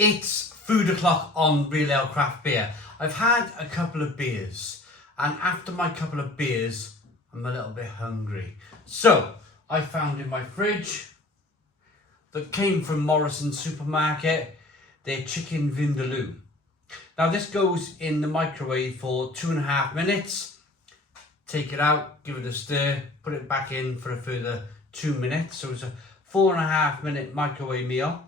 It's food o'clock on Real Ale Craft Beer. I've had a couple of beers, and after my couple of beers, I'm a little bit hungry. So, I found in my fridge, that came from Morrisons supermarket, their chicken Vindaloo. Now this goes in the microwave for 2.5 minutes. Take it out, give it a stir, put it back in for a further 2 minutes. So it's a 4.5 minute microwave meal.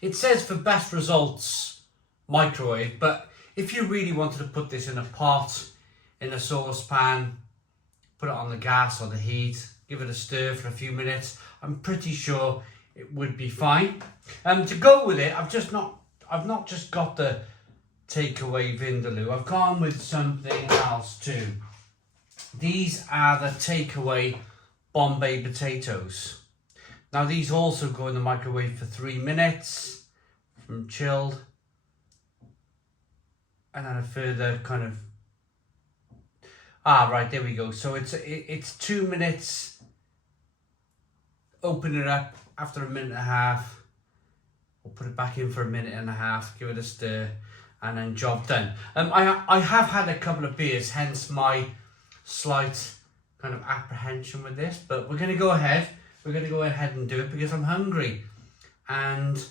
It says for best results, microwave, but if you really wanted to put this in a pot, in a saucepan, put it on the gas or the heat, give it a stir for a few minutes, I'm pretty sure it would be fine. To go with it, I've not just got the takeaway Vindaloo, I've gone with something else too. These are the takeaway Bombay potatoes. Now these also go in the microwave for 3 minutes from chilled, and then a further kind of, right, there we go. So it's 2 minutes, open it up after 1.5 minutes, we'll put it back in for 1.5 minutes, give it a stir, and then job done. I have had a couple of beers, hence my slight kind of apprehension with this, but we're going to go ahead and do it because I'm hungry. And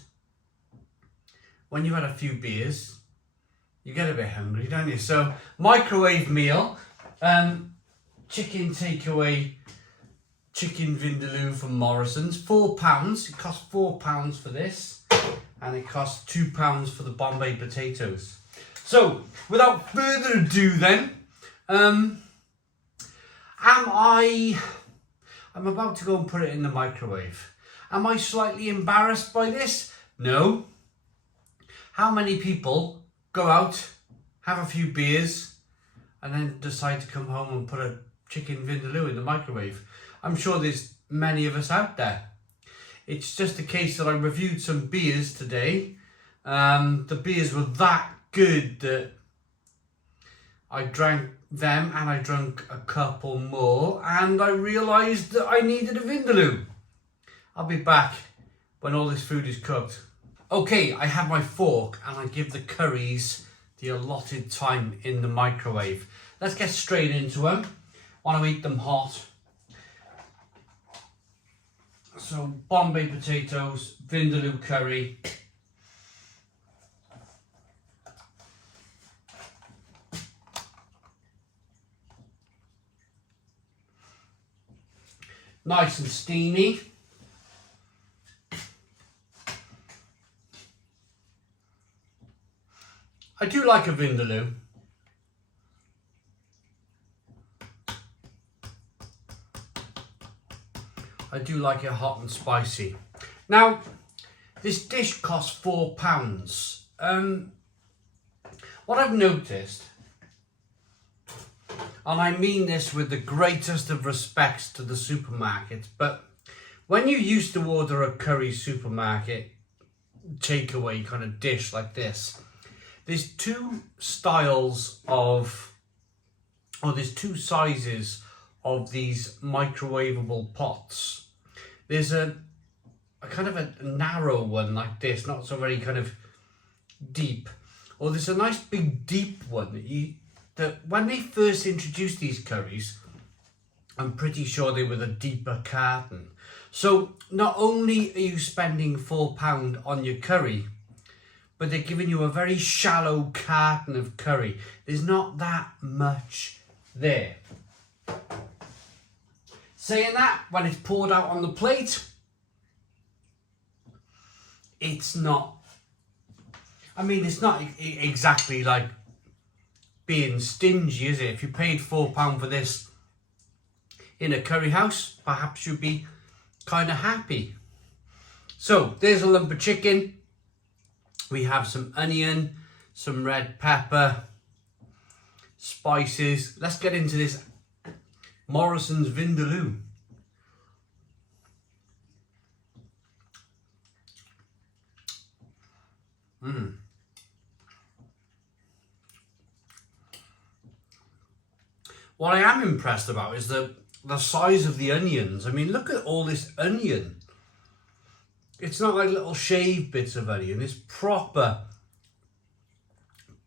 when you've had a few beers, you get a bit hungry, don't you? So microwave meal, chicken takeaway, chicken Vindaloo from Morrisons, £4. It costs £4 for this, and it costs £2 for the Bombay potatoes. So without further ado then, I'm about to go and put it in the microwave. Am I slightly embarrassed by this? No. How many people go out, have a few beers, and then decide to come home and put a chicken Vindaloo in the microwave? I'm sure there's many of us out there. It's just a case that I reviewed some beers today. The beers were that good that I drank them, and I drank a couple more, and I realised that I needed a Vindaloo. I'll be back when all this food is cooked. Okay, I have my fork and I give the curries the allotted time in the microwave. Let's get straight into them. Want to eat them hot. So Bombay potatoes, Vindaloo curry. Nice and steamy. I do like a Vindaloo. I do like it hot and spicy. Now, this dish costs £4. What I've noticed, and I mean this with the greatest of respects to the supermarket, but when you used to order a curry supermarket takeaway kind of dish like this, there's two styles of, or there's two sizes of these microwavable pots. There's a kind of a narrow one like this, not so very kind of deep, or there's a nice big deep one that when they first introduced these curries, I'm pretty sure they were the deeper carton. So not only are you spending £4 on your curry, but they're giving you a very shallow carton of curry. There's not that much there. Saying that, when it's poured out on the plate, it's not, I mean, it's not exactly like being stingy, is it? If you paid £4 for this in a curry house, perhaps you'd be kind of happy. So there's a lump of chicken. We have some onion, some red pepper, spices. Let's get into this Morrisons Vindaloo. What I am impressed about is the size of the onions. I mean, look at all this onion. It's not like little shaved bits of onion, it's proper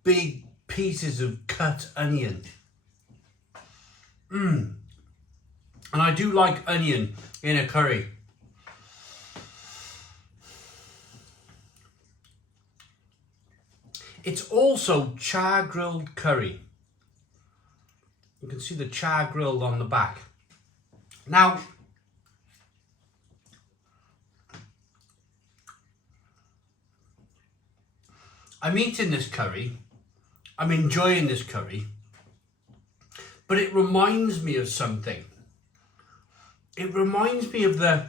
big pieces of cut onion. And I do like onion in a curry. It's also char grilled curry. You can see the char grilled on the back. Now, I'm eating this curry, I'm enjoying this curry, but it reminds me of something. It reminds me of the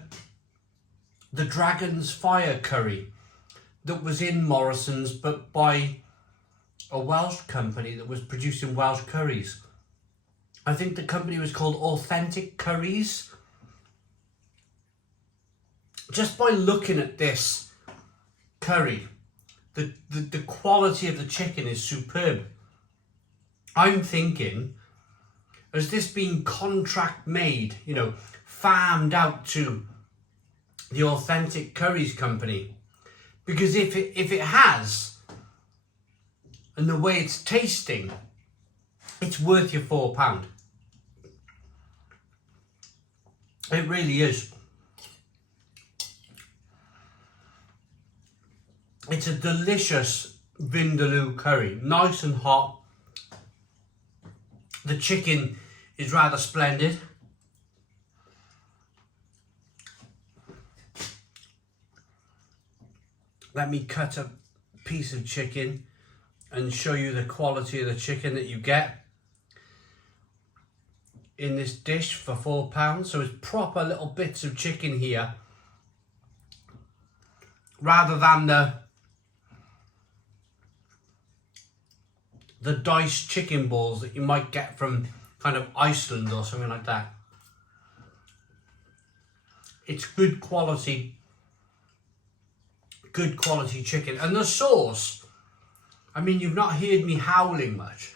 Dragon's Fire curry that was in Morrisons, but by a Welsh company that was producing Welsh curries. I think the company was called Authentic Curries. Just by looking at this curry, the quality of the chicken is superb. I'm thinking, has this been contract made, you know, farmed out to the Authentic Curries company? Because if it has, and the way it's tasting, it's worth your £4. It really is. It's a delicious Vindaloo curry, nice and hot. The chicken is rather splendid. Let me cut a piece of chicken and show you the quality of the chicken that you get in this dish for £4. So it's proper little bits of chicken here, rather than the diced chicken balls that you might get from kind of Iceland or something like that. It's good quality chicken. And the sauce, I mean, you've not heard me howling much.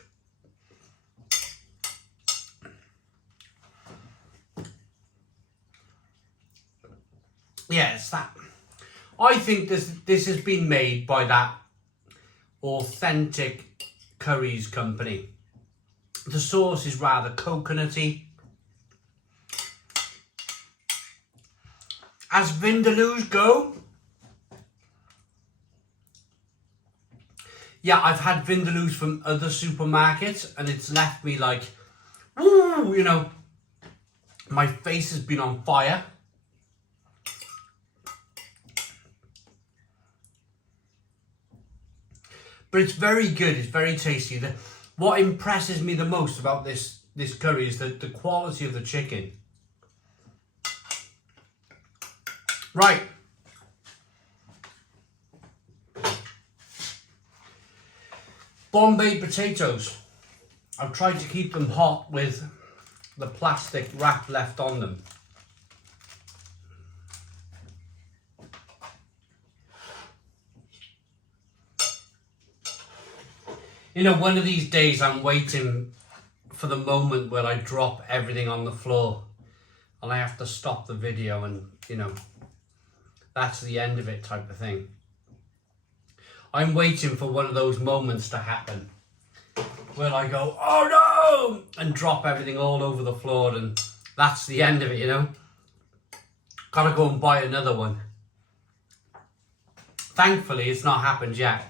Yeah, it's that. I think this has been made by that Authentic Curries company. The sauce is rather coconutty. As Vindaloos go, yeah, I've had Vindaloos from other supermarkets and it's left me like, ooh, you know, my face has been on fire. But it's very good, it's very tasty. What impresses me the most about this curry is the quality of the chicken. Right. Bombay potatoes. I've tried to keep them hot with the plastic wrap left on them. You know, one of these days I'm waiting for the moment where I drop everything on the floor and I have to stop the video and, you know, that's the end of it type of thing. I'm waiting for one of those moments to happen where I go, oh no, and drop everything all over the floor, and that's the end of it, you know. Gotta go and buy another one. Thankfully, it's not happened yet.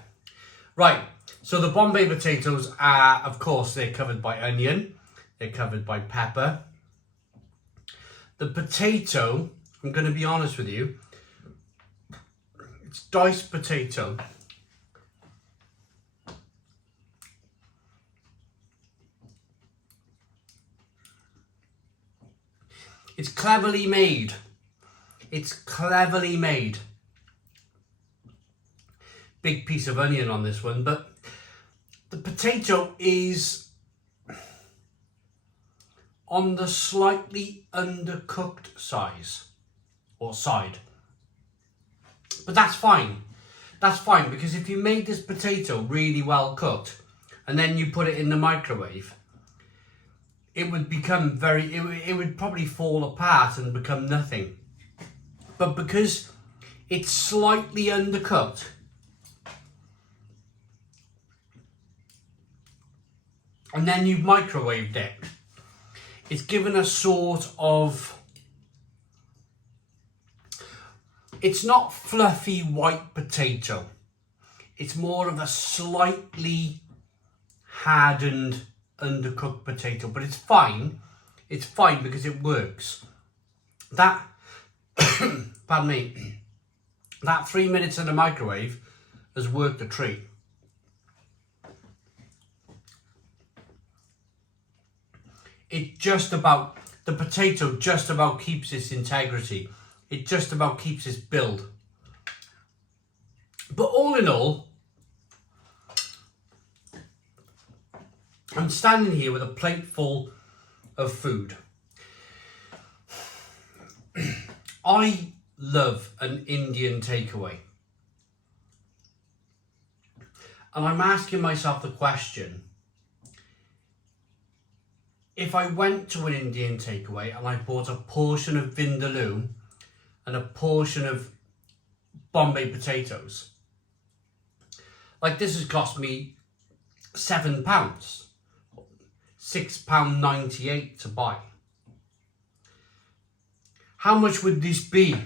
Right. So the Bombay potatoes are, of course, they're covered by onion. They're covered by pepper. The potato, I'm going to be honest with you, it's diced potato. It's cleverly made. It's cleverly made. Big piece of onion on this one, but the potato is on the slightly undercooked size or side. But that's fine. That's fine, because if you made this potato really well cooked and then you put it in the microwave, it would become it would probably fall apart and become nothing. But because It's slightly undercooked. And then you've microwaved it. It's given a sort of... It's not fluffy white potato. It's more of a slightly hardened, undercooked potato. But it's fine. It's fine because it works. That, pardon me, that 3 minutes in the microwave has worked a treat. It just about, the potato just about keeps its integrity. It just about keeps its build. But all in all, I'm standing here with a plate full of food. I love an Indian takeaway. And I'm asking myself the question, if I went to an Indian takeaway and I bought a portion of Vindaloo and a portion of Bombay potatoes, like this has cost me £7, £6.98 to buy. How much would this be?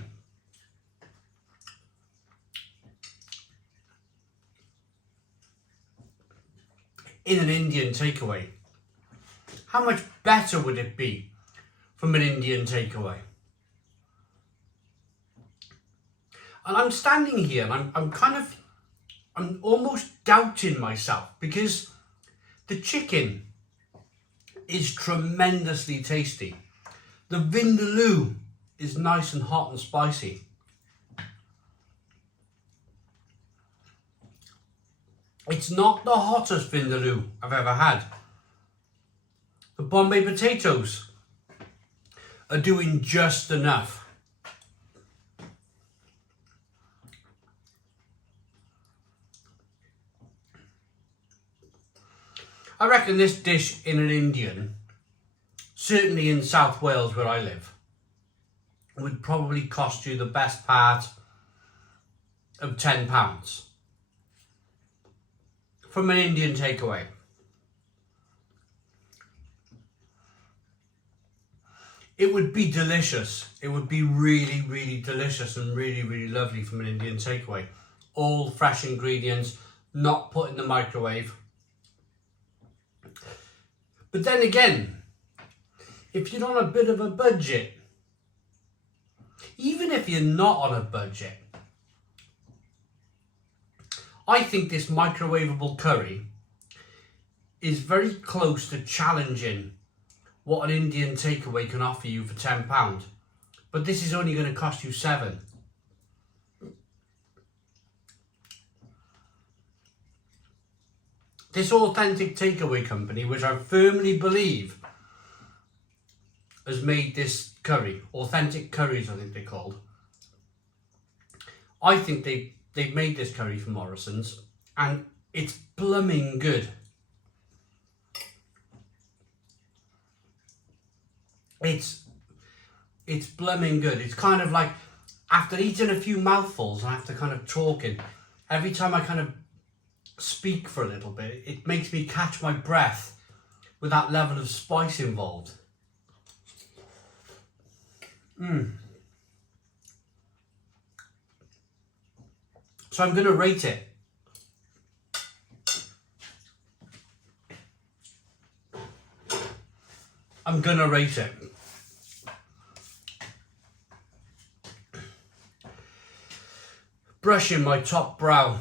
In an Indian takeaway? How much better would it be from an Indian takeaway? And I'm standing here and I'm almost doubting myself because the chicken is tremendously tasty. The Vindaloo is nice and hot and spicy. It's not the hottest Vindaloo I've ever had. The Bombay potatoes are doing just enough. I reckon this dish in an Indian, certainly in South Wales where I live, would probably cost you the best part of £10 from an Indian takeaway. It would be delicious. It would be really, really delicious and really, really lovely from an Indian takeaway. All fresh ingredients, not put in the microwave. But then again, if you're on a bit of a budget, even if you're not on a budget, I think this microwavable curry is very close to challenging what an Indian takeaway can offer you for £10. But this is only going to cost you £7. This authentic takeaway company, which I firmly believe has made this curry, Authentic Curries I think they're called. I think they've made this curry for Morrisons and it's blooming good. It's blooming good. It's kind of like after eating a few mouthfuls and after kind of talking, every time I kind of speak for a little bit, it makes me catch my breath with that level of spice involved. So I'm going to rate it. I'm going to rate it. Brushing my top brow,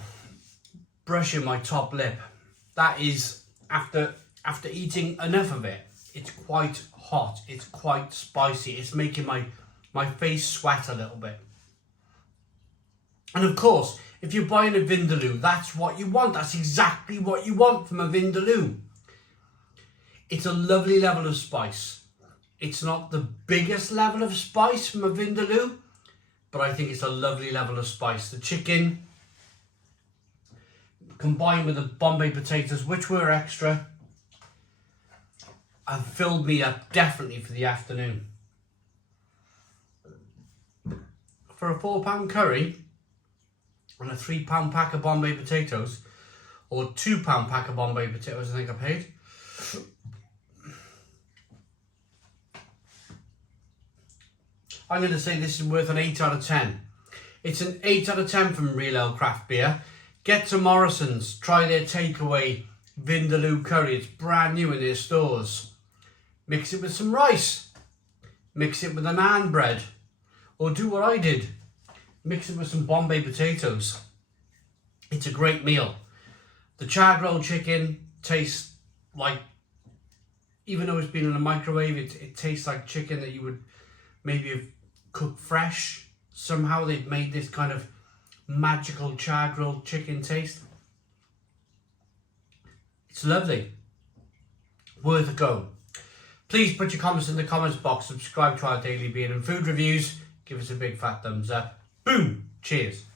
brushing my top lip. That is, after eating enough of it, it's quite hot, it's quite spicy, it's making my face sweat a little bit. And of course, if you're buying a Vindaloo, that's what you want. That's exactly what you want from a Vindaloo. It's a lovely level of spice. It's not the biggest level of spice from a Vindaloo, but I think it's a lovely level of spice. The chicken, combined with the Bombay potatoes, which were extra, have filled me up definitely for the afternoon. For a £4 curry, and a £3 pack of Bombay potatoes, or £2 pack of Bombay potatoes I think I paid. I'm going to say this is worth an 8 out of 10. It's an 8 out of 10 from Real Ale Craft Beer. Get to Morrisons, try their takeaway Vindaloo curry. It's brand new in their stores. Mix it with some rice. Mix it with a naan bread. Or do what I did. Mix it with some Bombay potatoes. It's a great meal. The char grilled chicken tastes like, even though it's been in a microwave, it tastes like chicken that you would maybe have cooked fresh. Somehow they've made this kind of magical char grilled chicken taste. It's lovely. Worth a go. Please put your comments in the comments box. Subscribe to our daily beer and food reviews. Give us a big fat thumbs up. Boom. Cheers.